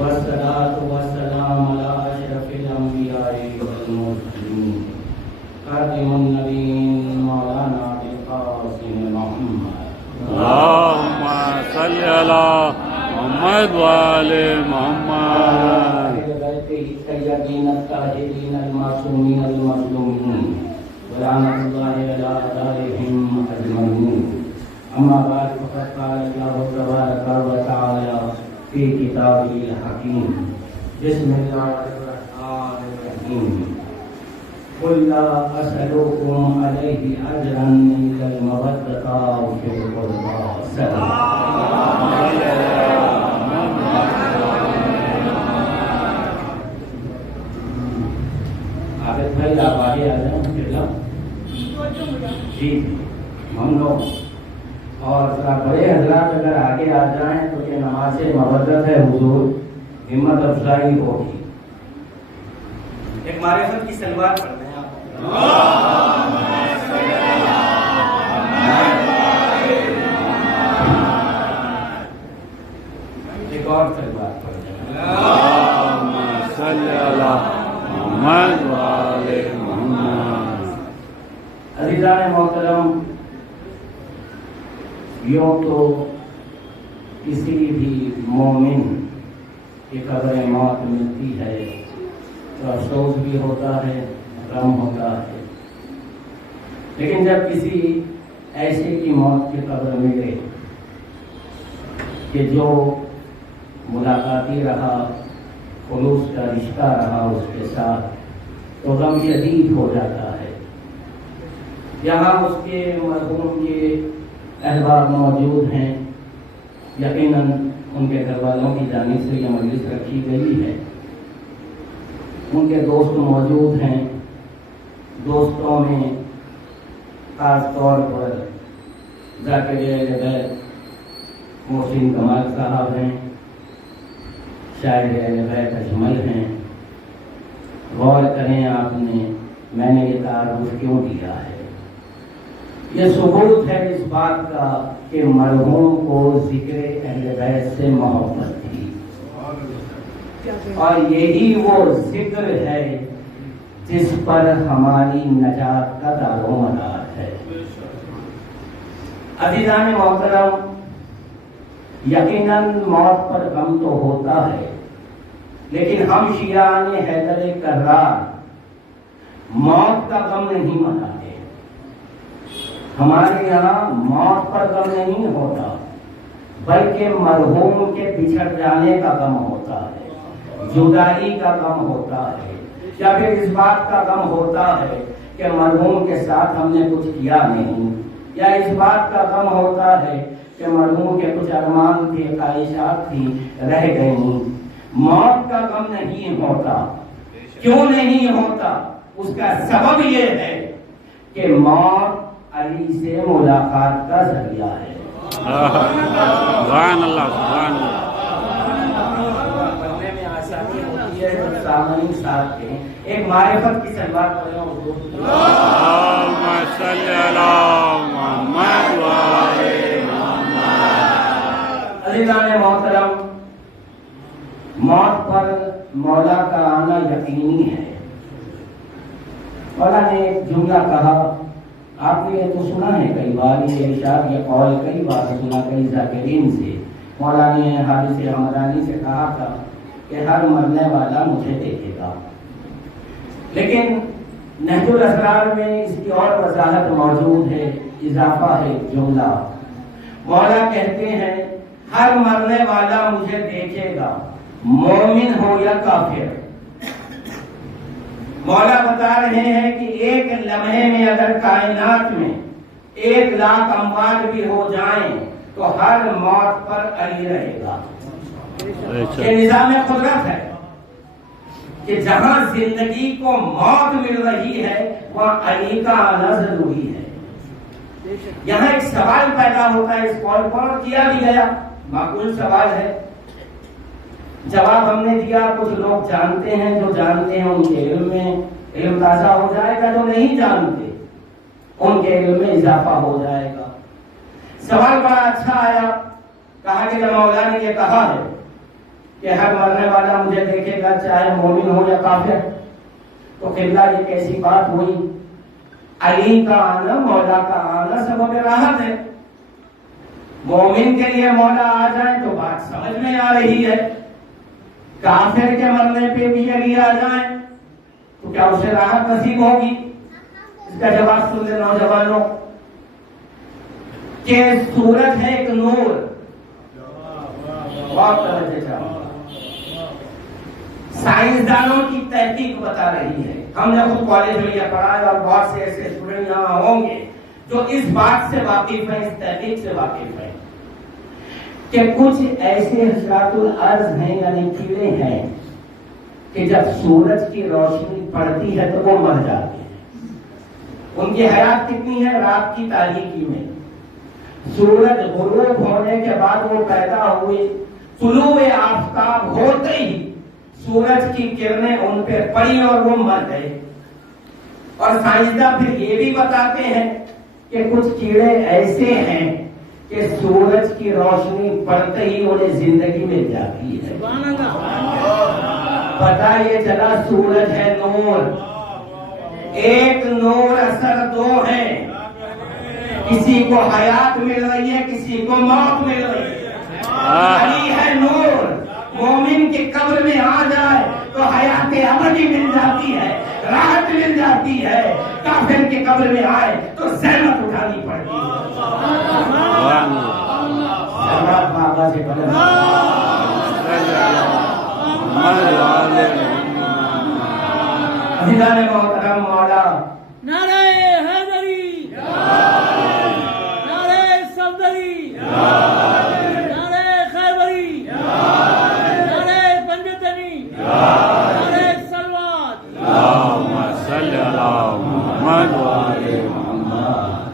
والصلاة والسلام على أشرف الأنبياء والمرسلين خاتم النبيين مولانا أبي القاسم محمد اللهم صل على محمد وآل محمد السيدين الطاهرين المعصومين المظلومين ولعنة الله على أعدائهم أجمعين. أما بعد فقد قال الله تبارك وتعالى في كتابه الحكيم بسم الله الرحمن الرحيم قل لا أسألكم عليه أجرا إلا المودة في القربى. عابد بھائی آپ آگے آ جائیں جی ہم لوگ اور بڑے حضرات اگر آگے آ جائیں تو یہ نماز مودت ہے حضور ہمت افزائی ہوگی. ایک معرفت کی سلوات پڑھتے ہیں آپ. ایک اور سلوات پڑھتے ہیں. اللهم صل على محمد وآل محمد. عزیزان محترم، یوں تو کسی بھی مومن کی قبر موت ملتی ہے تو افسوس بھی ہوتا ہے، غم ہوتا ہے، لیکن جب کسی ایسے کی موت کی قبر ملے کہ جو ملاقاتی رہا، خلوص کا رشتہ رہا اس کے ساتھ، تو غم شدید ہو جاتا ہے. یہاں اس کے مرحوم کے احباب موجود ہیں، یقیناً ان کے گھر والوں کی جانب سے یہ مجلس رکھی گئی ہے. ان کے دوست موجود ہیں. دوستوں میں خاص طور پر ذاکر اہل بیت محسن کمال صاحب ہیں، شاعر اہل بیت اجمل ہیں. غور کریں آپ نے میں نے یہ تعارف کیوں دیا ہے. یہ ثبوت ہے اس بات کا کہ مرحوم کو ذکر اہل بیت سے محبت تھی، اور یہی وہ ذکر ہے جس پر ہماری نجات کا دار و مدار ہے. عزیزان محترم، یقیناً موت پر غم تو ہوتا ہے، لیکن ہم شیعان حیدر کرار موت کا غم نہیں مناتے. ہمارے یہاں موت پر غم نہیں ہوتا، بلکہ مرحوم کے بچھڑ جانے کا غم ہوتا ہے، جدائی کا غم ہوتا ہے، یا پھر اس بات کا غم ہوتا ہے کہ مرحوم کے ساتھ ہم نے کچھ کیا نہیں، یا اس بات کا غم ہوتا ہے کہ مرحوم کے کچھ ارمان تھے، خواہشات تھی، رہ گئیں. موت کا غم نہیں ہوتا. کیوں نہیں ہوتا؟ اس کا سبب یہ ہے کہ موت علی سے ملاقات کا ذریعہ ہے. سبحان اللہ، سبحان اللہ. پڑھنے میں آسانی ہوتی ہے جب سامعین ساتھ ہیں. ایک معرفت کی سلوات پڑھ رہا ہوں. اللهم صل على محمد وآل محمد. عزیزان محترم، موت پر مولا کا آنا یقینی ہے. مولا نے ایک جملہ کہا، آپ نے یہ تو سنا ہے کئی بار، یہ ارشاد یہ قول کئی بار سنا کئی ذاکرین سے. مولا نے حارث حمدانی سے کہا تھا کہ ہر مرنے والا مجھے دیکھے گا. لیکن نہج الاسرار میں اس کی اور وضاحت موجود ہے، اضافہ ہے جملہ. مولا کہتے ہیں ہر مرنے والا مجھے دیکھے گا، مومن ہو یا کافر. مولا بتا رہے ہیں کہ ایک لمحے میں اگر کائنات میں 1,00,000 اموات بھی ہو جائیں تو ہر موت پر علی رہے گا. یہ نظام قدرت ہے کہ جہاں زندگی کو موت مل رہی ہے وہاں علی کا آنا ضروری ہے. یہاں ایک سوال پیدا ہوتا ہے، اس قول پر کیا بھی گیا، معقول سوال ہے. جواب ہم نے دیا. کچھ لوگ جانتے ہیں، جو جانتے ہیں ان کے علم میں علم تازہ ہو جائے گا، جو نہیں جانتے ان کے علم میں اضافہ ہو جائے گا. سوال بڑا اچھا آیا، کہا کہ جب مولا نے یہ کہا ہے کہ ہر مرنے والا مجھے دیکھے گا چاہے مومن ہو یا کافر. تو قبلہ یہ کیسی بات ہوئی؟ علی کا آنا، مولا کا آنا سبب راحت ہے. مومن کے لیے مولا آ جائیں تو بات سمجھ میں آ رہی ہے. کافر کے مرنے پہ بھی علی آ جائیں تو کیا اسے راحت نصیب ہوگی؟ اس کا جواب سن لے نوجوانوں کہ سورج ہے ایک نور. بہت توجہ چاہوں گا. سائنسدانوں کی تحقیق بتا رہی ہے، ہم نے خود کالج میں یہ پڑھا ہے اور بہت سے ایسے اسٹوڈنٹ یہاں ہوں گے جو اس بات سے واقف ہیں، اس تحقیق سے واقف ہیں کہ کچھ ایسے حشرات الارض ہیں یعنی کیڑے ہیں کہ جب سورج کی روشنی پڑتی ہے تو وہ مر جاتے ہیں. ان کی حیات کتنی ہے؟ رات کی تاریکی میں سورج غروب ہونے کے بعد وہ پیدا ہوئے، طلوع آفتاب ہوتے ہی سورج کی کرنیں ان پہ پڑی اور وہ مر گئے. اور سائنسداں پھر یہ بھی بتاتے ہیں کہ کچھ کیڑے ایسے ہیں کہ سورج کی روشنی پڑتے ہی انہیں زندگی مل جاتی ہے. پتہ یہ چلا سورج ہے نور. ایک نور اثر دو ہیں، کسی کو حیات مل رہی ہے، کسی کو موت مل رہی ہے. علی ہے نور. مومن کی قبر میں آ جائے تو حیات ابدی مل جاتی ہے، راحت مل جاتی ہے. کافر کی قبر میں آئے تو زحمت اٹھانی پڑتی ہے. بابا سے عزیزان محترم، مولا نعرہ حیدری، نعرہ صفدری، نعرہ خیبری، نعرہ پنجتنی، نعرہ سلوات. اللہم صلی علی محمد وآل محمد.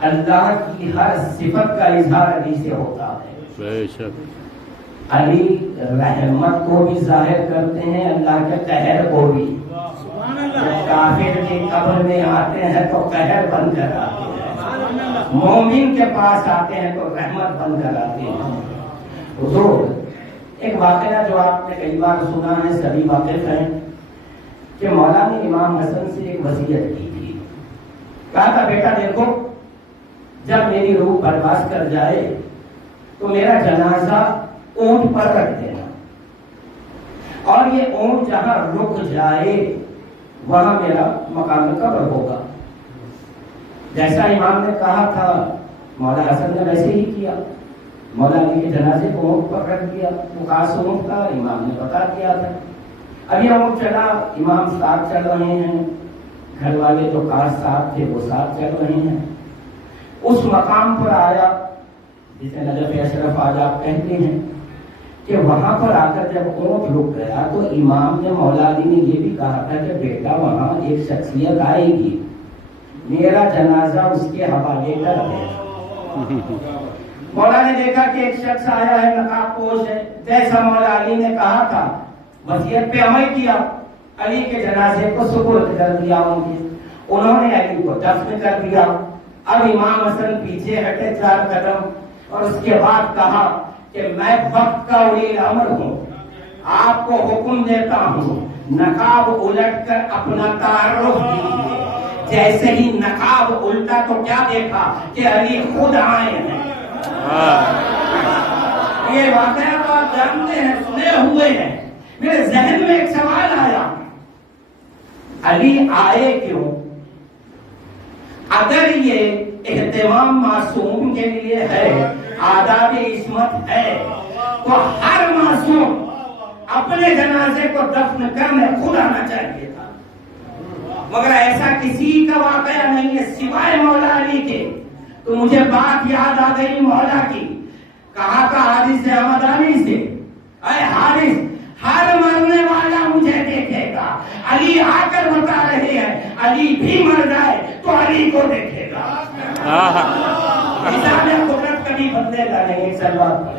اللہ کی ہر صفت کا اظہار علی سے ہوتا ہے. بے شک علی رحمت کو بھی ظاہر کرتے ہیں، اللہ کے قہر کو بھی. کافر کی قبر میں آتے ہیں تو قہر بن کر آتے ہیں، مومن کے پاس آتے ہیں تو رحمت بن کر آتے ہیں. حضور ایک واقعہ جو آپ نے کئی بار سنا ہے، سبھی واقف ہیں کہ مولا نے امام حسن سے ایک وصیت کی تھی. کہا تھا بیٹا دیکھو، جب میری روح پرواز کر جائے تو میرا جنازہ اونٹ پر رکھ دینا، اور یہ اونٹ جہاں رک جائے وہاں میرا مقام قبر ہوگا. جیسا امام نے کہا تھا مولا حسن نے ویسے ہی کیا. مولا علی کے جنازے کو اونٹ پر رکھ دیا. وہ خاص اونٹ تھا، امام نے بتا دیا تھا. اب یہ اونٹ چلا، امام ساتھ چل رہے ہیں، گھر والے جو کار ساتھ تھے وہ ساتھ چل رہے ہیں. اس مقام پر آیا جسے نجف اشرف آج آپ کہتے ہیں کہ وہاں پر آ کر جب اونٹ رک گیا تو امام نے مولا علی نے یہ بھی کہا تھا کہ بیٹا وہاں ایک شخصیت آئے گی، میرا جنازہ اس کے حوالے کر دے. مولا نے دیکھا کہ ایک شخص آیا ہے، نقاب پوش ہے، جیسا مولا علی نے کہا تھا وصیت پہ عمل کیا. علی کے جنازے کو سپرد کر دیا انہوں نے علی کو دفن کر دیا. اب امام حسن پیچھے ہٹے 4 قدم اور اس کے بعد کہا کہ میں وقت کا ولی الامر ہوں، آپ کو حکم دیتا ہوں نقاب الٹ کر اپنا تعارف دیجیے. جیسے ہی نقاب الٹا تو کیا دیکھا کہ علی خود آئے ہیں. یہ واقعہ تو آپ جانتے ہیں، سنے ہوئے ہیں. میرے ذہن میں ایک سوال آیا، علی آئے کیوں؟ اگر یہ اہتمام معصوم کے لیے ہے، آداب عصمت ہے، تو ہر معصوم اپنے جنازے کو دفن کرنے خود آنا چاہیے تھا. مگر ایسا کسی کا واقعہ نہیں ہے سوائے مولا علی کے. تو مجھے بات یاد آ گئی مولا کی. کہا تھا حارث حمدانی سے، اے حارث، ہر مرنے والا مجھے دیکھے گا. علی آ کر بتا رہے ہیں علی بھی مر جائے تو علی کو دیکھے گا. حساب قدرت کبھی بدلے گا نہیں. ایک سلوات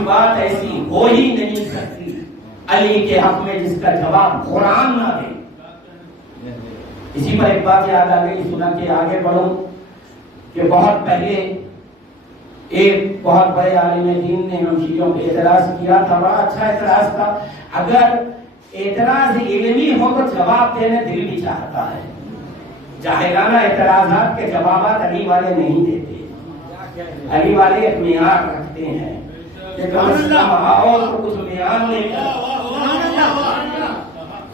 کوئی بات ایسی ہو ہی نہیں سکتی علی کے حق میں جس کا جواب قرآن نہ دے۔ اسی پر ایک بات یاد آ گئی، سنا کہ آگے بڑھوں کہ بہت پہلے ایک بہت بڑے عالم دین نے ہم شیعوں پہ اعتراض کیا تھا، بڑا اچھا اعتراض تھا۔ اگر اعتراض علمی ہو تو جواب دینے دل بھی چاہتا ہے، جاہلانہ اعتراضات کے جوابات علی والے نہیں دیتے، علی والے ایک معیار رکھتے ہیں کہ کم از کم آؤ تو کچھ معیار نہیں۔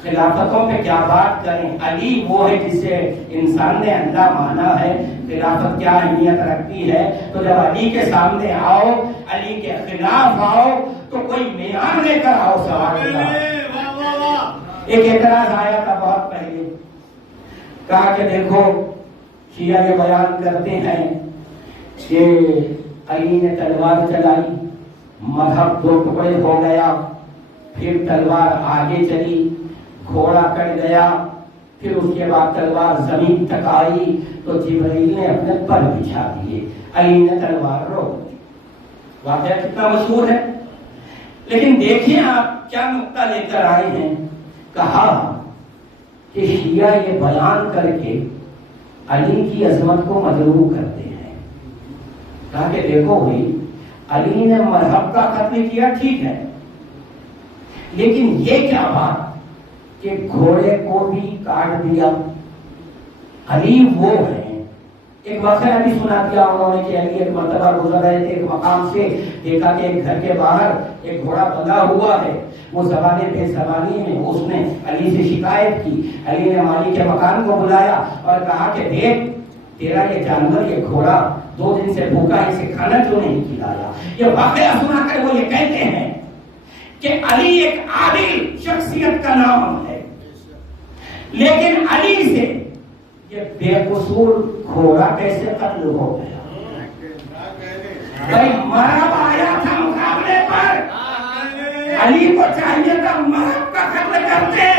خلافتوں پہ کیا بات کریں، علی وہ ہے جسے انسان نے اللہ مانا ہے، خلافت کیا اہمیت رکھتی ہے۔ تو جب علی کے سامنے آؤ، علی کے خلاف آؤ تو کوئی معیار لے کر آؤ سوال کا۔ ایک اعتراض آیا تھا بہت پہلے، کہا کہ دیکھو شیعہ یہ بیان کرتے ہیں کہ علی نے تلوار چلائی، مذہب دو ٹکڑے ہو گیا، پھر تلوار آگے چلی، گھوڑا کٹ گیا، پھر اس کے بعد تلوار زمین تک آئی تو جبرائیل نے اپنے پر بچھا دیے، علی نے تلوار روک دی۔ واقعہ کتنا مشہور ہے، لیکن دیکھیں آپ کیا نقطہ لے کر آئے ہیں۔ کہا کہ شیعہ یہ بیان کر کے علی کی عظمت کو مجروح کرتے ہیں۔ کہا کہ دیکھو بھائی، علی نے مذہب کا قتل کیا ٹھیک ہے، لیکن یہ کیا بات کہ گھوڑے کو بھی کاٹ دیا، علی وہ ہے۔ ایک واقعہ بھی سنا دیا انہوں نے کہ علی ایک مرتبہ گزر رہے تھے ایک مقام سے، دیکھا کہ ایک گھر کے باہر ایک گھوڑا بندھا ہوا ہے، وہ زبان بے زبانی میں اس نے علی سے شکایت کی۔ علی نے مالی کے مکان کو بلایا اور کہا کہ دیکھ تیرا یہ جانور یہ گھوڑا 2 دن سے بھوکا ہے، اسے کھانا کیوں نہیں کھلایا۔ یہ واقعہ سنا کر وہ یہ کہتے ہیں کہ علی ایک عادل شخصیت کا نام ہے، لیکن علی سے یہ بے قصور گھوڑا کیسے قتل ہو گیا؟ بھائی مرب آیا تھا مقابلے پر، علی کو چاہیے تھا مرب کا قتل کرتے،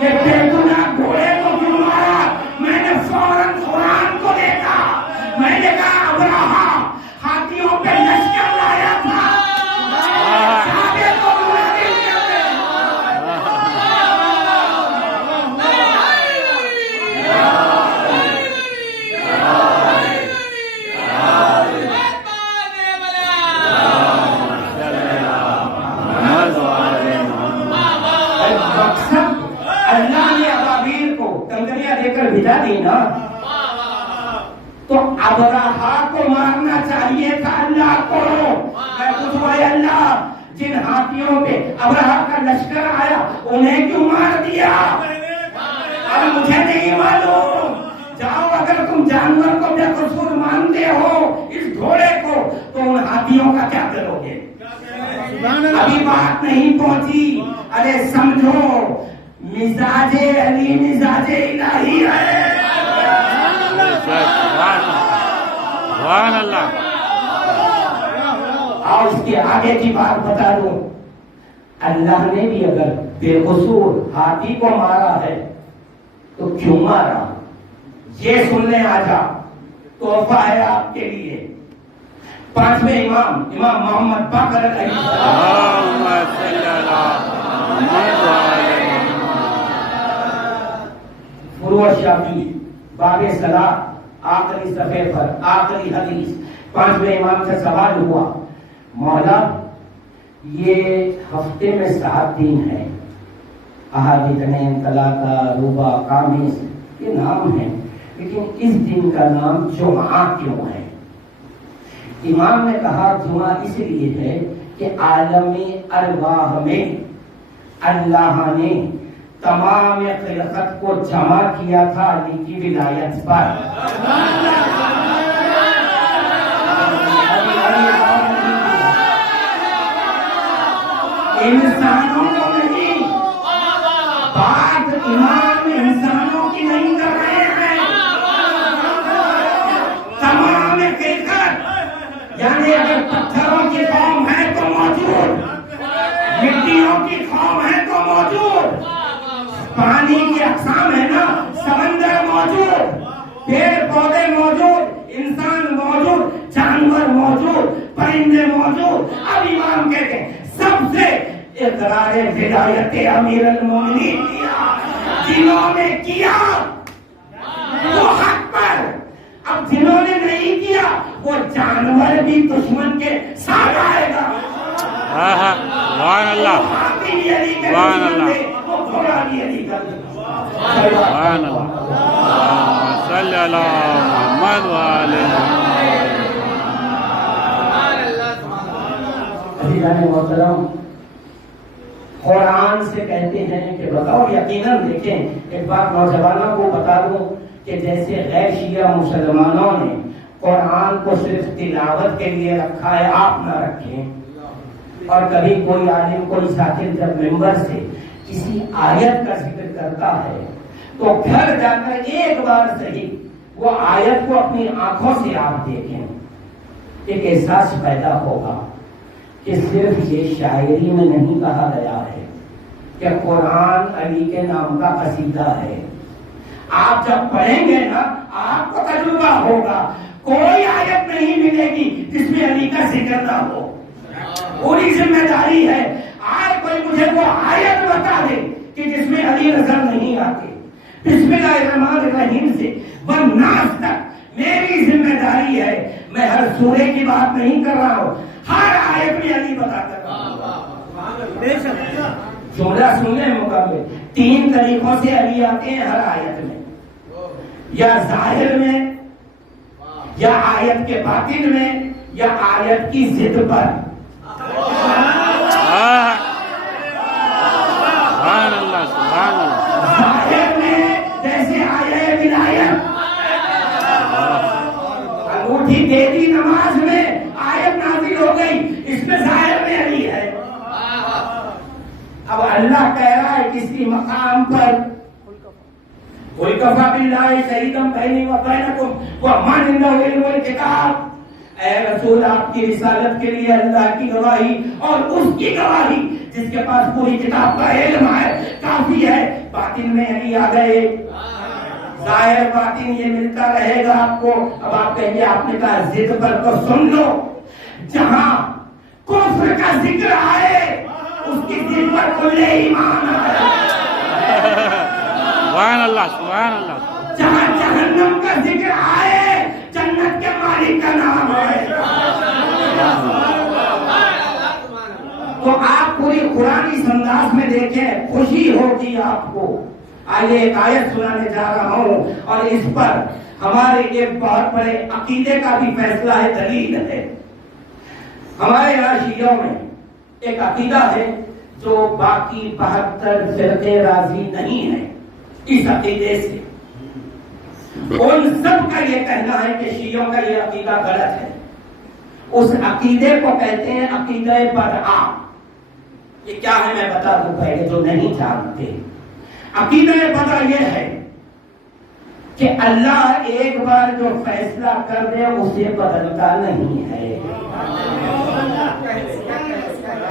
یہ بے گناہ گھوڑے کو کیوں مارا؟ میں نے فوراً قرآن کو دیکھا، میں نے کہا ابراہا ہاتھیوں پہ لشکر لایا تھا، بھیجا دی نا تو ابراہا کو مارنا چاہیے تھا اللہ کو۔ میں پوچھوں اے اللہ، جن ہاتھیوں پہ ابراہا کا لشکر آیا انہیں کیوں مار دیا؟ اب مجھے نہیں معلوم، جاؤ اگر تم جانور کو بے قصور مانتے ہو اس گھوڑے کو تو ان ہاتھیوں کا کیا کرو گے؟ ابھی بات نہیں پہنچی، ارے سمجھو مزاج علی مزاج الہی ہے۔ سبحان اللہ۔ اور اس کے آگے کی بات بتا دوں، اللہ نے بھی اگر بے قصور ہاتھی کو مارا ہے تو کیوں مارا؟ یہ سن لیں آجا، تحفہ ہے آپ کے لیے۔ 5ویں امام محمد باقر علیہ السلام، فروع شافعی باب صلاۃ آخری صفحے پر آخری حدیث 5ویں امام سے سوال ہوا، مولا یہ ہفتے میں 7 دن ہے، احادیث اثنین، ثلاثہ، ربع، خامس، یہ نام ہے، لیکن اس دن کا نام جمعہ کیوں ہے؟ امام نے کہا جمعہ اس لیے ہے کہ عالم ارواح میں اللہ نے تمام خلقت کو جمع کیا تھا علی کی ولایت پر۔ انسانوں کو نہیں، بات امام انسانوں کی نہیں کر رہے ہیں، تمام خلقت، یعنی اگر پتھروں کی قوم ہے تو موجود، مٹیوں کی قوم ہے تو موجود، پانی کی اقسام ہے نا، سمندر موجود، پیڑ پودے موجود، انسان موجود، جانور موجود، پرندے باشندے موجود. اب امام کہتے ہیں سب سے اقرار ولایت امیر المومنین کیا جنہوں نے کیا وہ حق پر. اب جنہوں نے نہیں کیا وہ جانور بھی دشمن کے ساتھ آئے گا. سبحان اللہ سبحان اللہ سبحان اللہ صلی اللہ محمد محترم. قرآن سے کہتے ہیں کہ بتاؤ. یقیناً دیکھیں ایک بات نوجوانوں کو بتا دوں کہ جیسے غیر شیعہ مسلمانوں نے قرآن کو صرف تلاوت کے لیے رکھا ہے آپ نہ رکھیں. اور کبھی کوئی عالم کوئی ذاکر جب ممبر سے کسی آیت کا ذکر کرتا ہے تو گھر جا کر ایک بار صحیح وہ آیت کو اپنی آنکھوں سے آپ دیکھیں. ایک احساس پیدا ہوگا کہ صرف یہ شاعری میں نہیں کہا گیا ہے کہ قرآن علی کے نام کا قصیدہ ہے. آپ جب پڑھیں گے نا آپ کو تجربہ ہوگا کوئی آیت نہیں ملے گی جس میں علی کا ذکر نہ ہو. پوری ذمہ داری ہے. آج کوئی مجھے وہ آیت بتا دے کہ جس میں علی نظر نہیں آتے. بسم اللہ الرحمن الرحیم سے والناس تک میری ذمہ داری ہے. میں ہر سورے کی بات نہیں کر رہا ہوں ہر آیت میں علی بتا کر رہا ہوں. جملہ سن لیں مکمل. 3 طریقوں سے علی آتے ہیں ہر آیت میں. یا ظاہر میں یا آیت کے باطن میں یا آیت کی ضد پر. سبحان اللہ سبحان اللہ. ظاہر میں جیسے آیت ولایت انگوٹھی دے دی نماز میں آیت نازل ہو گئی اس میں ظاہر میں علی ہے. اب اللہ کہہ رہا ہے کسی مقام پر قُلْ كَفَىٰ بِاللَّهِ شَهِيدًا بَيْنِي وَبَيْنَكُمْ وَمَنْ عِندَهُ عِلْمُ الْكِتَابِ. اے رسول آپ کی رسالت کے لیے اللہ کی گواہی اور اس کی گواہی جس کے پاس پوری کتاب کا علم ہے کافی ہے. باطن میں علی آ گئے. ظاہر باطن یہ ملتا رہے گا آپ کو. اب آپ کہیں گے آپ نے کہا ضد پر تو سن لو. جہاں کفر کا ذکر آئے اس کی ضد پر کل ایمان آئے. سبحان اللہ سبحان اللہ. جہاں جہنم کا ذکر آئے جنت کے مالک کا نام آئے. تو آپ پوری قرآن اس انداز میں دیکھیں خوشی ہوگی آپ کو. آئیے ایک آیت سنانے جا رہا ہوں اور اس پر ہمارے ایک بہت بڑے عقیدے کا بھی فیصلہ ہے دلیل ہے. ہمارے یہاں شیعوں میں ایک عقیدہ ہے جو باقی 72 فرقے راضی نہیں ہیں اس عقیدے سے. ان سب کا یہ کہنا ہے کہ شیعوں کا یہ عقیدہ غلط ہے. اس عقیدے کو کہتے ہیں عقیدہ بدعہ. یہ کیا ہے میں بتا دوں پہلے جو نہیں جانتے. عقیدہ بدعہ یہ ہے کہ اللہ ایک بار جو فیصلہ کر دے اسے بدلتا نہیں ہے.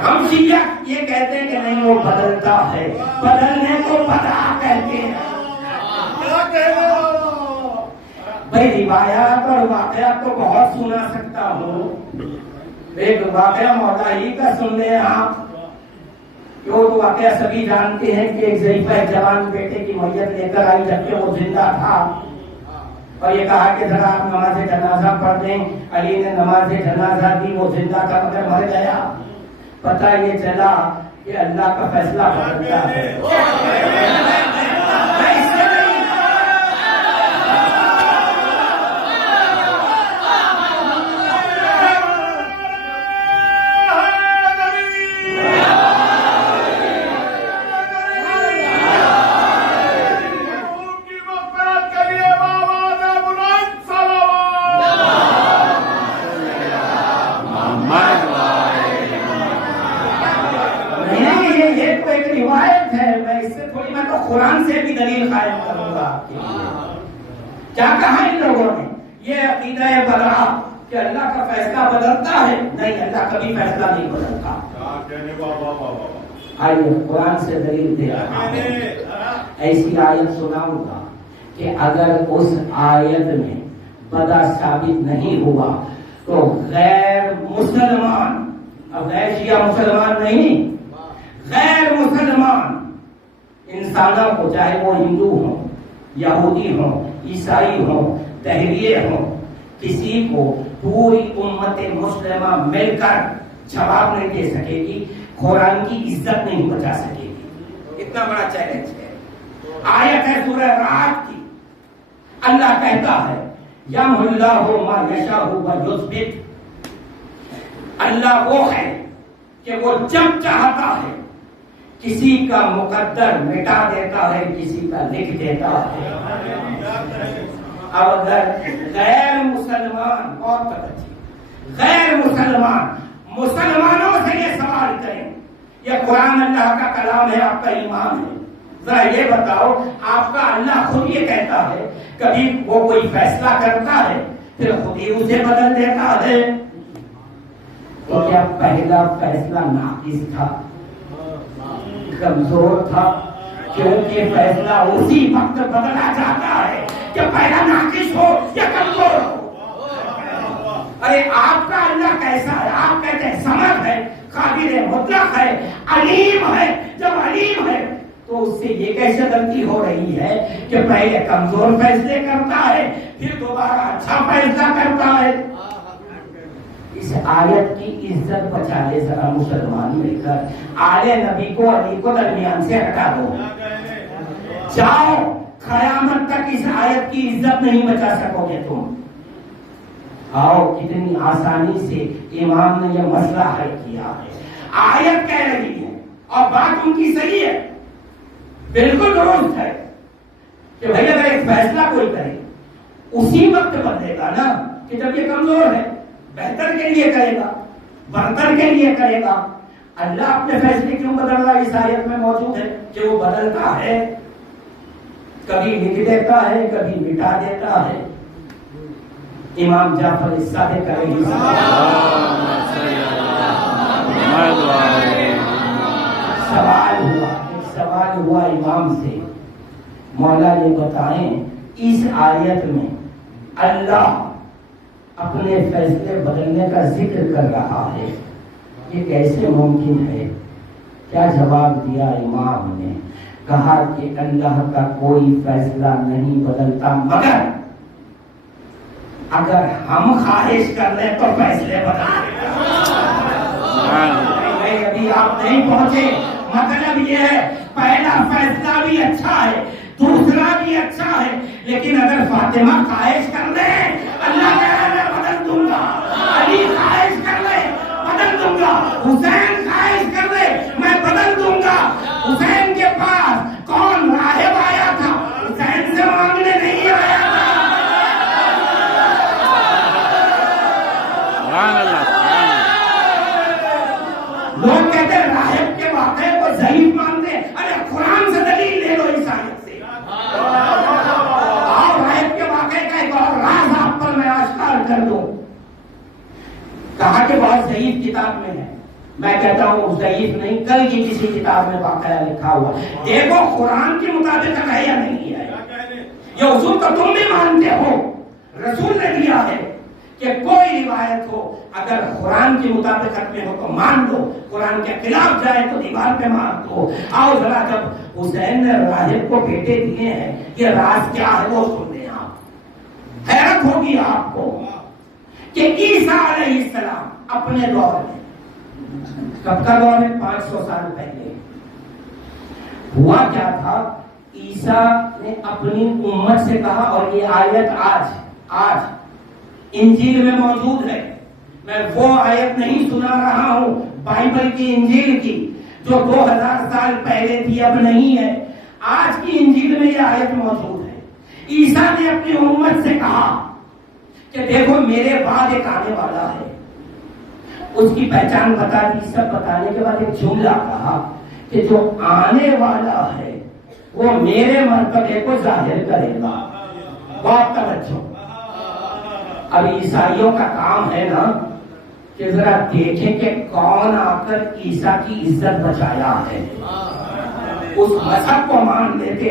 ہم شیعہ یہ کہتے ہیں کہ نہیں وہ بدلتا ہے. بدلنے کو بدعہ کہتے ہیں. بھائی روایات اور واقعات تو بہت سنا سکتا ہوں. ایک واقعہ مولا ہی کا سن لیں آپ. وہ تو واقعہ سبھی جانتے ہیں کہ ایک ضعیفہ جوان بیٹے کی میت لے کر آئی جبکہ وہ زندہ تھا اور یہ کہا کہ ذرا آپ نماز جنازہ پڑھ دیں. علی نے نماز جنازہ دی. وہ زندہ تھا مگر مر گیا. پتہ یہ چلا کہ اللہ کا فیصلہ بدلتا ہے. قرآن سے بھی دلیل قائم کروں گا. کیا کہا ان لوگوں نے؟ یہ عقیدہ بدعہ کہ اللہ کا فیصلہ بدلتا ہے. نہیں, اللہ کبھی فیصلہ نہیں بدلتا. آئیے قرآن سے دلیل دے رہا ہوں. ایسی آیت سناؤں گا کہ اگر اس آیت میں بدعہ ثابت نہیں ہوا تو غیر مسلمان، اب غیر شیعہ مسلمان نہیں، غیر مسلمان انسانوں کو، چاہے وہ ہندو ہوں، یہودی ہوں، عیسائی ہوں، دہریے ہوں، کسی کو پوری امت مسلمہ مل کر جواب نہیں دے سکے گی، قرآن کی عزت نہیں بچا سکے گی۔ اتنا بڑا چیلنج ہے۔ آیت ہے سورہ رعد کی، اللہ کہتا ہے یمحو اللہ ما یشاء ویثبت، اللہ وہ ہے کہ وہ جب چاہتا ہے کسی کا مقدر مٹا دیتا ہے، کسی کا لکھ دیتا ہے۔ اب اگر غیر مسلمان، بہت توجہ، غیر مسلمان مسلمانوں سے یہ سوال کریں یہ قرآن اللہ کا کلام ہے، آپ کا ایمان ہے، ذرا یہ بتاؤ آپ کا اللہ خود یہ کہتا ہے کبھی وہ کوئی فیصلہ کرتا ہے پھر خود ہی اسے بدل دیتا ہے؟ تو کیا پہلا فیصلہ ناقص تھا، کمزور تھا؟ کیونکہ فیصلہ اسی وقت بدلا جاتا ہے کہ پہلا ناقص ہو یا کمزور ہو۔ ارے آپ کا اللہ کیسا ہے؟ آپ کہتے ہیں سمجھ ہے، قادر مطلق ہے، علیم ہے۔ جب علیم ہے تو اس سے یہ کیسے غلطی ہو رہی ہے کہ پہلے کمزور فیصلے کرتا ہے پھر دوبارہ اچھا فیصلہ کرتا ہے؟ اس آیت کی عزت بچا لے ذرا مسلمان مل کر، آل نبی کو، علی کو درمیان سے ہٹا دو، جاؤ قیامت تک اس آیت کی عزت نہیں بچا سکو گے تم۔ آؤ، کتنی آسانی سے امام نے یہ مسئلہ حل کیا ہے۔ آیت کہہ رہی ہے اور بات ان کی صحیح ہے، بالکل درست ہے کہ بھائی اگر ایک فیصلہ کوئی کرے اسی وقت بدلے گا نا کہ جب یہ کمزور ہے، بہتر کے لیے کرے گا، برتر کے لیے کرے گا۔ اللہ اپنے فیصلے کیوں بدل رہا ہے؟ اس آیت میں موجود ہے کہ وہ بدلتا ہے، کبھی لکھ دیتا ہے، کبھی مٹا دیتا ہے۔ امام جعفر الصادق علیہ السلام سوال ہوا امام سے، مولا یہ بتائیں اس آیت میں اللہ اپنے فیصلے بدلنے کا ذکر کر رہا ہے، یہ کیسے ممکن ہے؟ کیا جواب دیا امام نے؟ کہا کہ اللہ کا کوئی فیصلہ نہیں بدلتا مگر اگر ہم خواہش کر لیں تو فیصلے بدل دیتا۔ ابھی آپ نہیں پہنچے، مطلب یہ ہے پہلا فیصلہ بھی اچھا ہے، دوسرا بھی اچھا ہے، لیکن اگر فاطمہ خواہش کر لے اللہ کہہ رہا ہے بدل دوں گا، علی خواہش کر لے بدل دوں گا، حسین خواہش کر لے میں بدل دوں گا۔ حسین کے پاس کون راہب آیا تھا؟ حسین سے مانگنے نہیں آیا تھا۔ لوگ کہتے ہیں راہب کے واقعے کو ضعیف مانتے ہیں، ارے قرآن سے دلیل لے لو اس آیت سے۔ اور راہب کے واقعے کا ایک اور راز آپ پر میں آشکار کر دوں۔ کہا کہ بہت ضعیف کتاب میں ہے، میں کہتا ہوں ضعیف نہیں، کل کی کسی کتاب میں واقعہ لکھا ہوا، دیکھو قرآن کے مطابق ہے یا نہیں ہے۔ یہ اصول تو تم بھی مانتے ہو، رسول نے دیا ہے کہ کوئی روایت ہو اگر قرآن کے مطابقت میں ہو تو مان لو، قرآن کے خلاف جائے تو دیوار پہ مار دو۔ آؤ ذرا جب حسین نے راہب کو بیٹے دیے ہیں یہ راز کیا ہے وہ سن لیں آپ، حیرت ہوگی آپ کو کہ عیسیٰ علیہ السلام اپنے دور میں، کب کا دور ہے؟ 500 سال پہلے ہوا کیا تھا؟ عیسیٰ نے اپنی امت سے کہا، اور یہ آیت آج انجیل میں موجود ہے، میں وہ آیت نہیں سنا رہا ہوں بائبل کی انجیل کی جو 2000 سال پہلے تھی، اب نہیں ہے، آج کی انجیل میں یہ آیت موجود ہے۔ عیسیٰ نے اپنی امت سے کہا کہ دیکھو میرے بعد ایک آنے والا ہے، اس کی پہچان بتا دی، سب بتانے کے بعد ایک جملہ کہا کہ جو آنے والا ہے وہ میرے مرتبے کو ظاہر کرے گا۔ بہت توجہ، اب عیسائیوں کا کام ہے نا کہ ذرا دیکھیں کہ کون آ کر عیسیٰ کی عزت بچایا ہے، اس مذہب کو مان لیتے،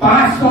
500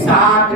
7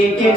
1-1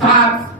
7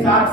7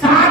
7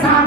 7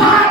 7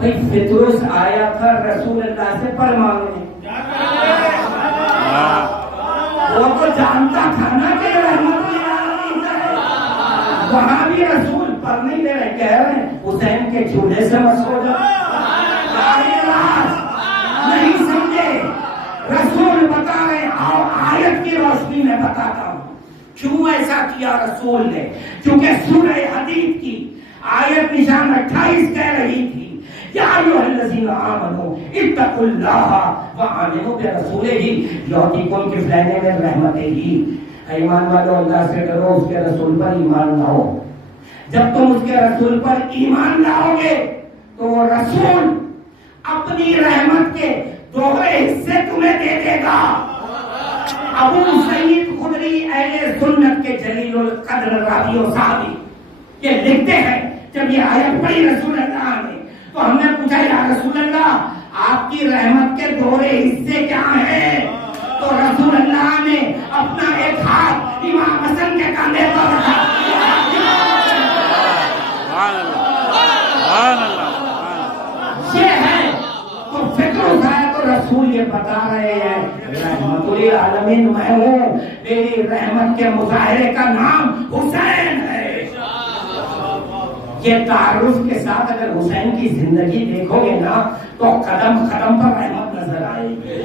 بھائی فطرس آیا تھا رسول اللہ سے پر مانگنے، وہ تو جانتا تھا نا کہ رحمت للعالمین ہے، وہاں بھی رسول پر نہیں دے رہے، کہہ رہے ہیں حسین کے چولہے سے مت سو جاؤ، نہیں سمجھے، رسول بتا رہے آؤ آیت کی روشنی میں بتاتا ہوں کیوں ایسا کیا رسول نے، کیونکہ سورہ حدید کی آیت نشان 28 کہہ رہی تھی یا ایھا الذین آمنوا اتقوا اللہ وآمنوا برسولہ یؤتکم کفلین من رحمتہ، ایمان والو اللہ سے ڈرو، اس کے رسول پر ایمان لاؤ، جب تم اس کے رسول پر ایمان لاؤ گے تو وہ رسول اپنی رحمت کے دوہرے حصے تمہیں دے دے گا۔ ابو سعید خدری اہل سنت کے جلیل القدر راوی و صحابی یہ لکھتے ہیں جب یہ آیت پڑھی رسول اللہ نے تو ہم نے پوچھا یا رسول اللہ آپ کی رحمت کے دوہرے حصے کیا ہیں؟ تو رسول اللہ نے اپنا ایک ہاتھ امام حسن کے کاندھے پر رکھا، یہ ہے تو فکر ہوتا ہے تو رسول یہ بتا رہے ہیں رحمت للعالمین میں ہوں، میری رحمت کے مظاہرے کا نام حسین ہے۔ یہ تعارف کے ساتھ اگر حسین کی زندگی دیکھو گے نا تو قدم قدم پر رحمت نظر آئے گی۔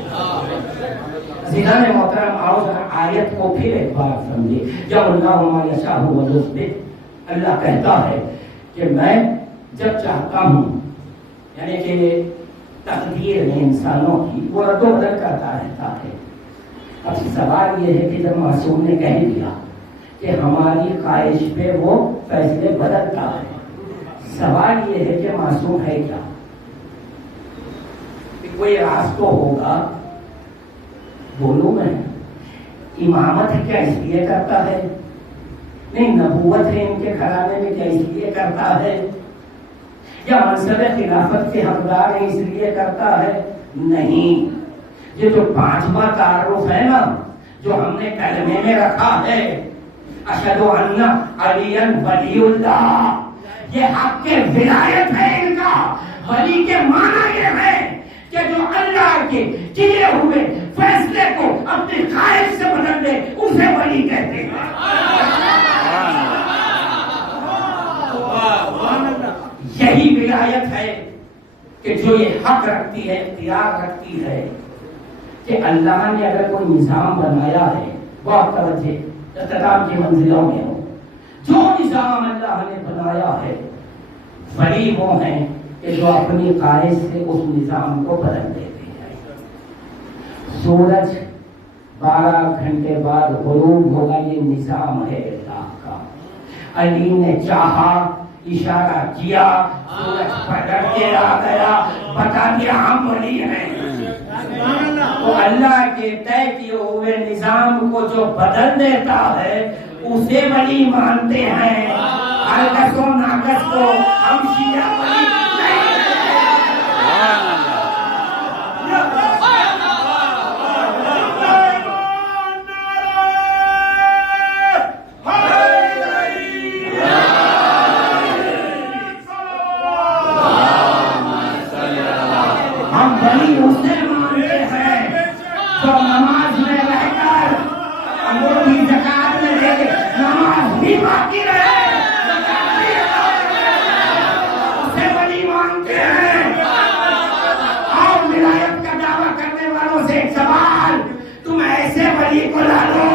عزیزان محترم آؤ ذرا آیت کو پھر ایک بار سمجھے، جب اللہ ما یشاء ویثبت، اللہ کہتا ہے کہ میں جب چاہتا ہوں، یعنی کہ تقدیر ہے انسانوں کی وہ رد و بدل کرتا رہتا ہے۔ اب سوال یہ ہے کہ جب معصوم نے کہہ دیا کہ ہماری خواہش پہ وہ فیصلے بدلتا ہے، سوال یہ ہے کہ معصوم ہے کیا؟ کوئی راز تو ہوگا، بولوں میں امامت کیا اس لیے کرتا ہے؟ نہیں، نبوت ہے ان کے گھرانے میں کیا اس لیے کرتا ہے؟ یا منصب خلافت کے حقدار ہے اس لیے کرتا ہے؟ نہیں، یہ جو پانچواں تعارف ہے نا جو ہم نے کلمے میں رکھا ہے، اشہد ان علی ولی اللہ، یہ حق کے ولایت ہے ان کا۔ ولی کے معنی یہ ہے کہ جو اللہ کے کیے ہوئے فیصلے کو اپنی خواہش سے بدل دے اسے ولی کہتے ہیں۔ یہی ولایت ہے کہ جو یہ حق رکھتی ہے، اختیار رکھتی ہے کہ اللہ نے اگر کوئی نظام بنایا ہے، بہت توجہ اختتام کی منزلوں میں ہو، جو نظام اللہ نے بنایا ہے ولی وہ ہیں کہ جو اپنی خواہش سے اس نظام کو بدل دیتے ہیں۔ سورج 12 گھنٹے بعد غروب ہوگا، یہ نظام ہے اللہ کا۔ علی نے چاہا، اشارہ کیا، سورج پلٹ کے آ گیا، بتا دیا ہم ولی ہیں۔ تو اللہ کے طے کیے ہوئے نظام کو جو بدل دیتا ہے اسے ولی مانتے ہیں۔ الکس و ناقص کو ہم شیعہ ولی نہیں ہم ولی اسے مانتے ہیں جو نماز میں رہ کر انگوٹھی زکات میں دے کے نماز بھی باقی رہے، اسے ولی مانتے ہیں۔ اور ولایت کا دعویٰ کرنے والوں سے ایک سوال، تم ایسے ولی کو لا لو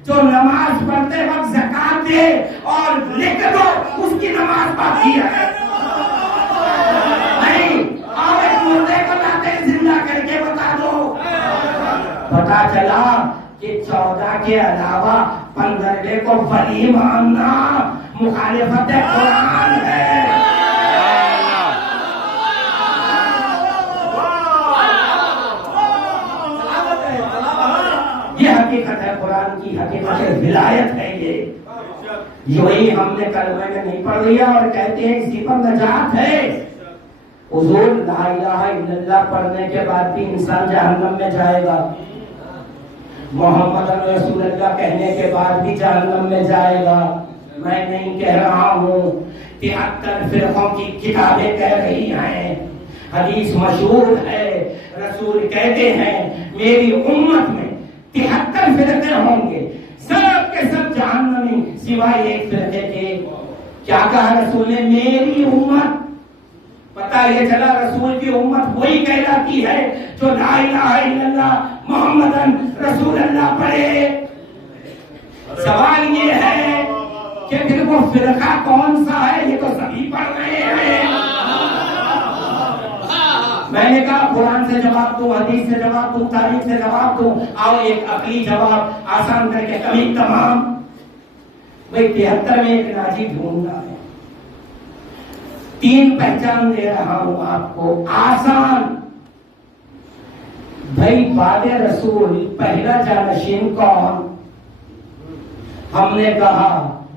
جو نماز پڑھتے وقت زکات دے اور لکھ دو اس کی نماز باقی ہے، نہیں؟ اور ایک مردے کو لاتے زندہ کر کے بتا دو، پتا چلا کہ 14 کے علاوہ 15 کو ولی ماننا مخالفت قرآن ہے۔ یہ حقیقت ہے، قرآن کی حقیقت ولایت ہے۔ یہ وہی ہم نے کلمہ میں نہیں پڑھ لیا اور کہتے ہیں اسی پر نجات ہے۔ حضور لا الہ الا اللہ پڑھنے کے بعد بھی انسان جہنم میں جائے گا، محمد رسول اللہ کہنے کے بعد بھی جہنم میں جائے گا۔ میں نہیں کہہ رہا ہوں، 73 فرقوں کی کتابیں کہہ رہی ہیں، حدیث مشہور ہے، رسول کہتے ہیں میری امت میں 73 فرقے ہوں گے، سب کے سب جہنمی سوائے ایک فرقے کے۔ کیا کہا رسول نے؟ میری امت۔ پتہ یہ چلا رسول کی امت وہی کہلاتی ہے جو لا الہ الا اللہ محمد رسول اللہ پڑھے۔ سوال یہ ہے کہ پھر وہ فرقہ کون سا ہے؟ یہ تو سبھی پڑھ رہے ہیں۔ میں نے کہا قرآن سے جواب دوں، حدیث سے جواب دوں، تاریخ سے جواب دوں، آؤ ایک عقلی جواب آسان کر کے کبھی تمام۔ بھئی 73 میں ایک ناجی ڈھونڈنا ہے، 3 پہچان دے رہا ہوں آپ کو آسان۔ بھئی بعد رسول پہلا جانشین کون؟ ہم نے کہا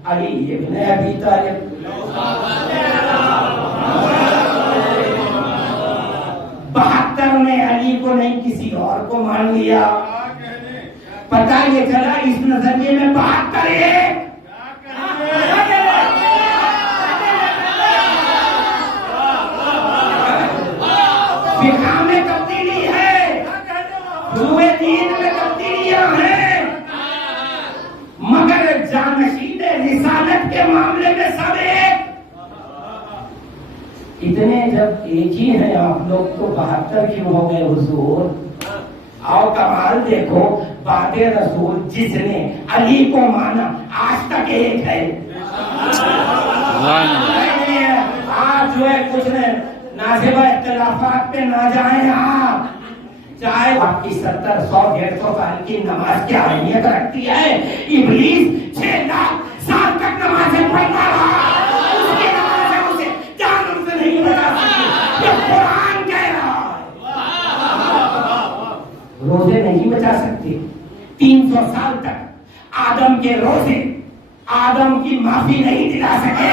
علی ابن ابی طالب۔ 72 میں علی کو نہیں کسی اور کو مان لیا۔ پتہ یہ چلا اس نظریے میں 72 ہے۔ فقہ میں تبدیلی ہے، فروع دین میں تبدیلیاں ہیں، مگر جانشین رسالت کے معاملے میں سب ایک۔ اتنے جب ایک ہی ہیں آپ لوگ تو 72 کیوں ہو گئے حضور؟ آؤ کمال دیکھو، بعد رسول جس نے علی کو مانا آج تک ایک ہے۔ آج جو ہے کچھ نے نازبہ اختلافات پہ نہ جائیں آپ، چاہے آپ کی 70 100 150 سال کی نماز کی اہمیت رکھتی ہے۔ ابلیس 6 لاکھ سال تک نمازیں پڑھتا رہا، اس کی نمازیں اسے جہنم سے نہیں بچا سکتی، یہ قرآن کہہ رہا ہے۔ روزے نہیں بچا سکتے، 300 سال تک آدم کے روزے آدم کی معافی نہیں دلا سکے،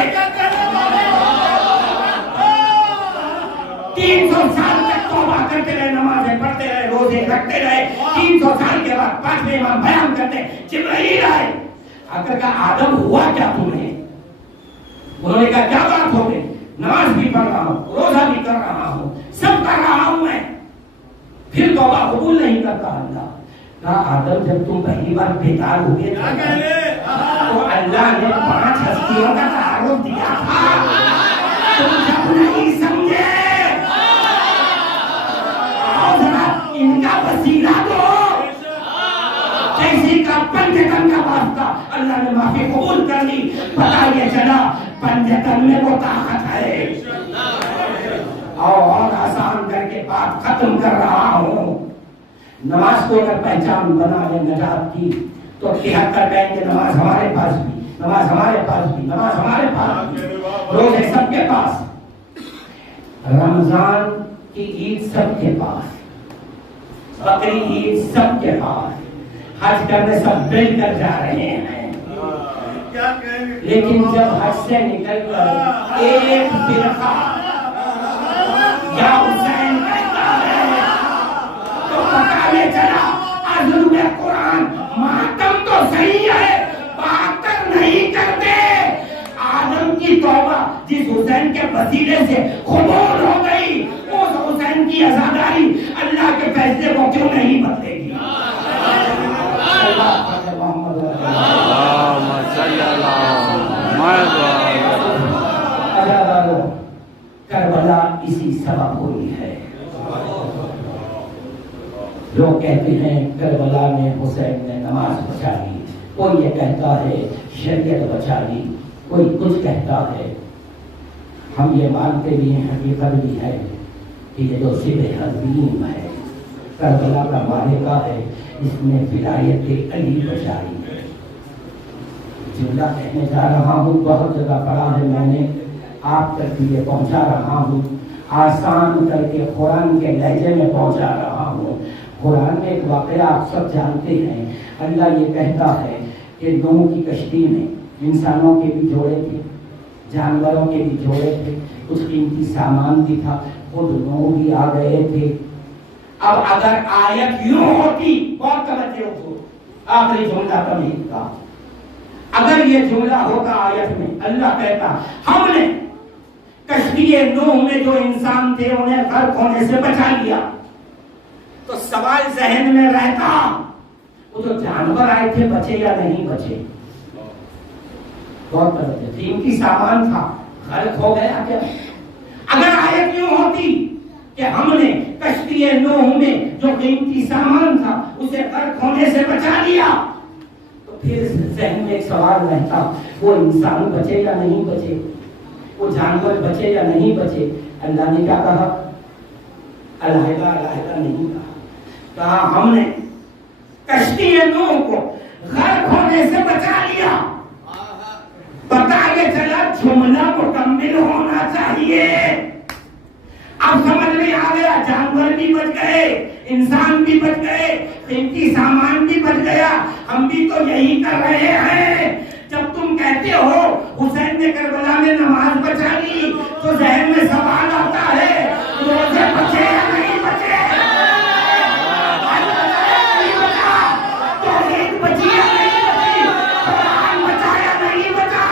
300 سال تک توبہ کرتے رہے، نمازیں پڑھتے رہے، روزے رکھتے رہے، 300 سال کے بعد 5ویں امام بیان کرتے جبرائیل آئے، آخر کا آدم ہوا کیا تمہیں؟ انہوں نے کہا کیا بات ہو گئی؟ نماز بھی پڑھ رہا ہوں، روزہ بھی کر رہا ہوں، سب کر رہا ہوں میں، پھر توبہ قبول نہیں کرتا اللہ۔ کہا آدم جب تم پہلی بار بیدار ہوئے تو اللہ نے 5 ہستیوں کا تعارف دیا تھا، تم جب نہیں سمجھے ان کا وسیلہ دو، کسی کا پنجتن کا واسطہ، اللہ نے معافی قبول کر لی۔ پتہ یہ چلا پنجتن میں وہ طاقت ہے۔ اور آسان کر کے بات ختم کر رہا ہوں، نماز کو اگر پہچان بنا لے نجات کی تو 73 کہیں گے نماز ہمارے پاس بھی، نماز ہمارے پاس بھی، نماز ہمارے پاس بھی، روزے سب کے پاس، رمضان کی عید سب کے پاس، بقری عید سب کے پاس، حج کرنے سب مل کر جا رہے ہیں، لیکن جب حج سے نکل کر ایک فرقہ یا حسین کہتا ہے تو پتہ یہ چلا عزم قرآن ماتم تو صحیح ہے، 72 نہیں کرتے۔ آدم کی توبہ جس حسین کے وسیلے سے قبول ہو گئی، اس حسین کی عزاداری اللہ کے فیصلے کو کیوں نہیں بدلے گی؟ کربلا اسی سبب ہوئی ہے۔ لوگ کہتے ہیں کربلا میں حسین نے نماز بچا لی، کوئی یہ کہتا ہے شریعت بچا لی، کوئی کچھ کہتا ہے۔ ہم یہ مانتے بھی ہیں، حقیقت بھی ہے کہ یہ جو صلح عظیم ہے، کربلا کا معرکہ ہے، اس نے ولایت علی بچائی ہے۔ جملہ کہنے جا رہا ہوں، بہت جگہ پڑھا ہے میں نے، آپ تک بھی یہ پہنچا رہا ہوں، آسان کر کے قرآن کے لہجے میں پہنچا رہا ہوں۔ قرآن میں ایک واقعہ آپ سب جانتے ہیں، اللہ یہ کہتا ہے کہ نوح کی کشتی میں انسانوں کے بھی جوڑے تھے، جانوروں کے بھی جوڑے تھے، کچھ قیمتی سامان بھی تھا، خود نوح بھی آ گئے تھے۔ اب اگر آیت یوں ہوتی، بہت توجہ ہو، آخری جملہ تمہید کا، اگر یہ جملہ ہوتا آیت میں، اللہ کہتا ہم نے کشتی نوح میں جو انسان تھے انہیں غرق ہونے سے بچا لیا، تو سوال ذہن میں رہتا وہ جو جانور آئے تھے بچے یا نہیں بچے؟ بہت طرح قیمتی سامان تھا، غرق ہو گیا کیا؟ اگر آیت یوں ہوتی کہ ہم نے کشتی نوح میں جو قیمتی سامان تھا اسے غرق ہونے سے بچا لیا، تو پھر ذہن میں ایک سوال رہتا وہ انسان بچے یا نہیں بچے، وہ جانور بچے یا نہیں بچے؟ اللہ نے کیا کہا؟ علیحدہ علیحدہ نہیں کہا ہم نے کشتی نوح کو غرق ہونے سے بچا لیا۔ پتا یہ چلا جملہ مکمل ہونا چاہیے۔ اب سمجھ میں آ گیا، جانور بھی بچ گئے، انسان بھی بچ گئے، قیمتی سامان بھی بچ گیا، ہم بھی تو یہی کر رہے ہیں۔ جب تم کہتے ہو حسین نے کربلا میں نماز بچا لی تو ذہن میں سوال آتا ہے روزے بچے یا نہیں بچے؟ توحید بچی یا نہیں بچی؟ قرآن بچا یا نہیں بچا؟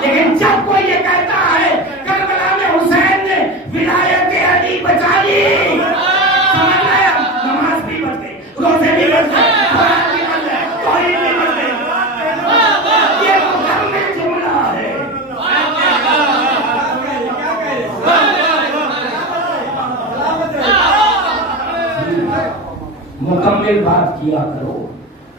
لیکن جب کوئی یہ کہتا ہے کربلا میں حسین نے ولایت علی بچا لی، سمجھ آیا؟ نماز بھی بچ گئی، روزے بھی بچ گئے، قرآن بھی بچ گئے، توحید بھی بچ گئی۔ یہ مکمل جملہ ہے۔ مکمل بات کیا کرو۔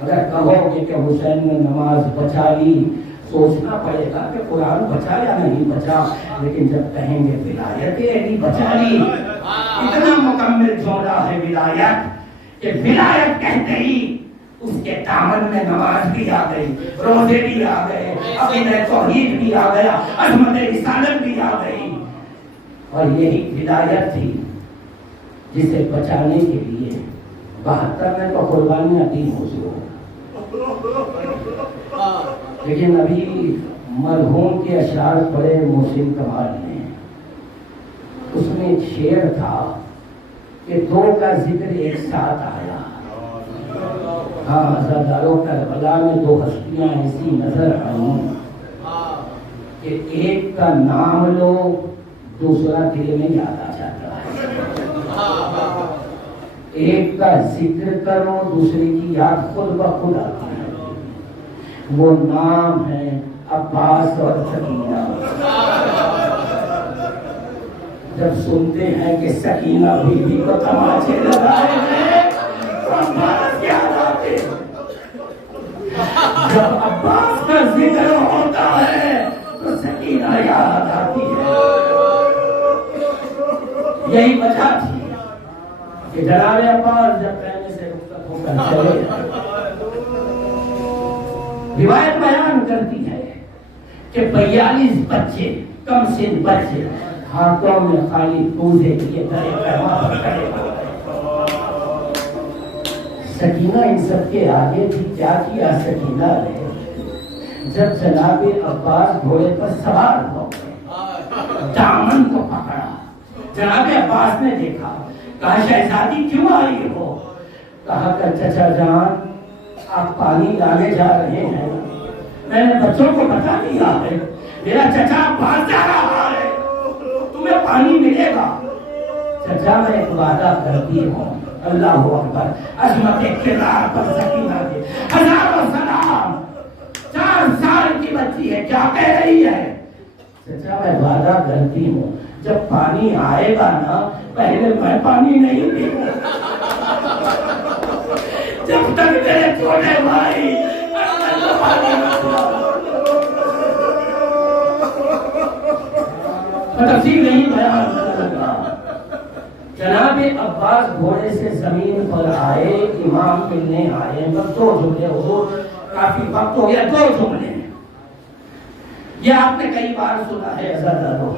اگر کہو گے کہ حسین نے نماز بچا لی، سوچنا پڑے گا کہ قرآن بچا یا نہیں بچا، لیکن جب کہیں گے ولایت علی بچا لی، اتنا مکمل جملہ ہے ولایت کہ ولایت کہتے ہی اس کے دامن میں نماز بھی آ گئی، روزے بھی آ گئے، عقیدہ توحید بھی آ گیا، عظمت رسالت بھی آ گئی۔ اور یہی ولایت تھی جسے بچانے کے لیے 72 میں تو قربانیاں دی حضور۔ لیکن ابھی مرحوم کے اشعار پڑھے محسن کمال نے، اس میں ایک شعر تھا کہ دو کا ذکر ایک ساتھ آیا۔ ہاں، عزاداروں کربلا میں دو ہستیاں ایسی نظر آئیں کہ ایک کا نام لو دوسرا دل میں یاد آ جاتا ہے، ایک کا ذکر کرو دوسرے کی یاد خود بخود آتی ہے۔ وہ نام ہے عباس اور سکینہ۔ جب سنتے ہیں کہ سکینہ بیوی کو تماچے لگائے ہیں تو عباس یاد آتے ہیں۔ جب عباس کا ذکر ہوتا ہے تو سکینہ یاد آتی ہے۔ یہی وجہ تھی کہ جناب عباس جب کہنے سے رخصت ہو کر چلے، روایت بیان کرتی ہے کہ 42 بچے، کم سن بچے، ہاتھوں میں خالی پوزے کیے درے پیما پر کھڑے ہو گئے۔ سکینہ ان سب کے آگے تھی، کیا کیا سکینہ نے؟ جب جناب عباس گھوڑے پر سوار ہو گئے، دامن کو پکڑا، جناب عباس نے دیکھا، کہا شہزادی کیوں آئی ہو؟ کہا کہ چچا جان آپ پانی لانے جا رہے ہیں، میں نے بچوں کو بتا دیا ہے میرا چچا باہر جا رہا ہے، تمہیں پانی ملے گا۔ چچا میں ایک وعدہ کرتی ہوں، اللہ اکبر، عظمت کردار پر سکینہ دے، ہزاروں سلام، 4 سال کی بچی ہے، کیا کہہ رہی ہے؟ چچا میں وعدہ کرتی ہوں جب پانی آئے گا نا پہلے میں پانی نہیں پیوں، جب تک میرے چھوٹے بھائی تفصیل نہیں بیان کرنا۔ جناب عباس گھوڑے سے زمین پر آئے، امام ملنے آئے، بس 2 جملے حضور، کافی وقت ہو گیا، 2 جملے۔ یہ آپ نے کئی بار سنا ہے عزاداروں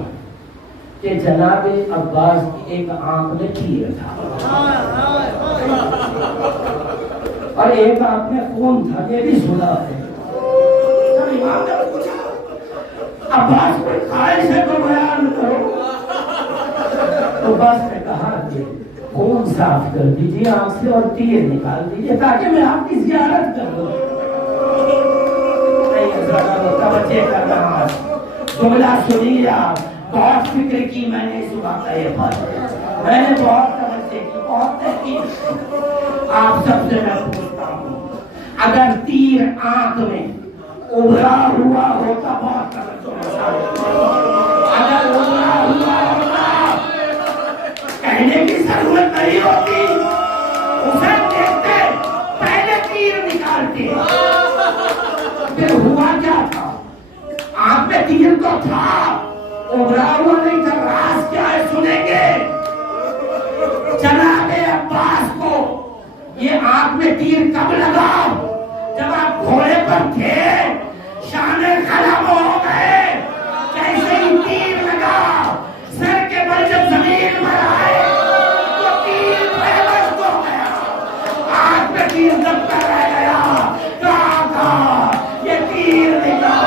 کہ جناب عباس کی ایک آنکھ میں تیر تھا اور ایک آنکھ میں خون تھا، یہ بھی سنا ہے۔ جب امام نے پوچھا عباس کوئی خواہش ہے تو بیان کرو، تو عباس نے کہا کہ خون صاف کر دیجیے آنکھ سے اور تیر نکال دیجیے تاکہ میں آپ کی زیارت کر لوں. توجہ کرنا جملہ سنیے آپ. بہت فکر کی میں نے صبح کا یہ بات میں نے بہت توجہ کی بہت تحقیق. آپ سب سے میں پوچھتا ہوں اگر تیر آنکھ میں ابھرا ہوا ہوتا بہت توجہ اگر ابھرا ہوا ہوتا کہنے کی ضرورت نہیں ہوتی. اسے دیکھتے پہلے تیر نکالتے. پھر ہوا کیا تھا؟ آنکھ میں تیر تو تھا ابھرا ہوا نہیں تھا. راز کیا ہے سنیں گے. جناب عباس کو یہ آنکھ میں تیر کب لگا؟ جب آپ گھوڑے پر تھے شان قلم ہو گئے. جیسے ہی تیر لگا سر کے بل جب زمین پر آئے تو تیر بےبس ہو گیا. آنکھ میں تیر دبتا رہ گیا. کہاں تھا یہ تیر نکلا.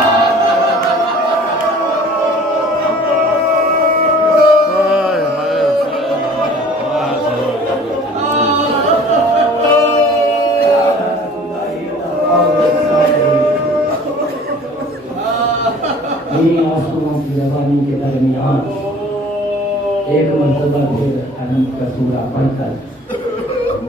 آنسوؤں کی روانی کے درمیان ایک مرتبہ پھر انت کا سورہ پڑھ کر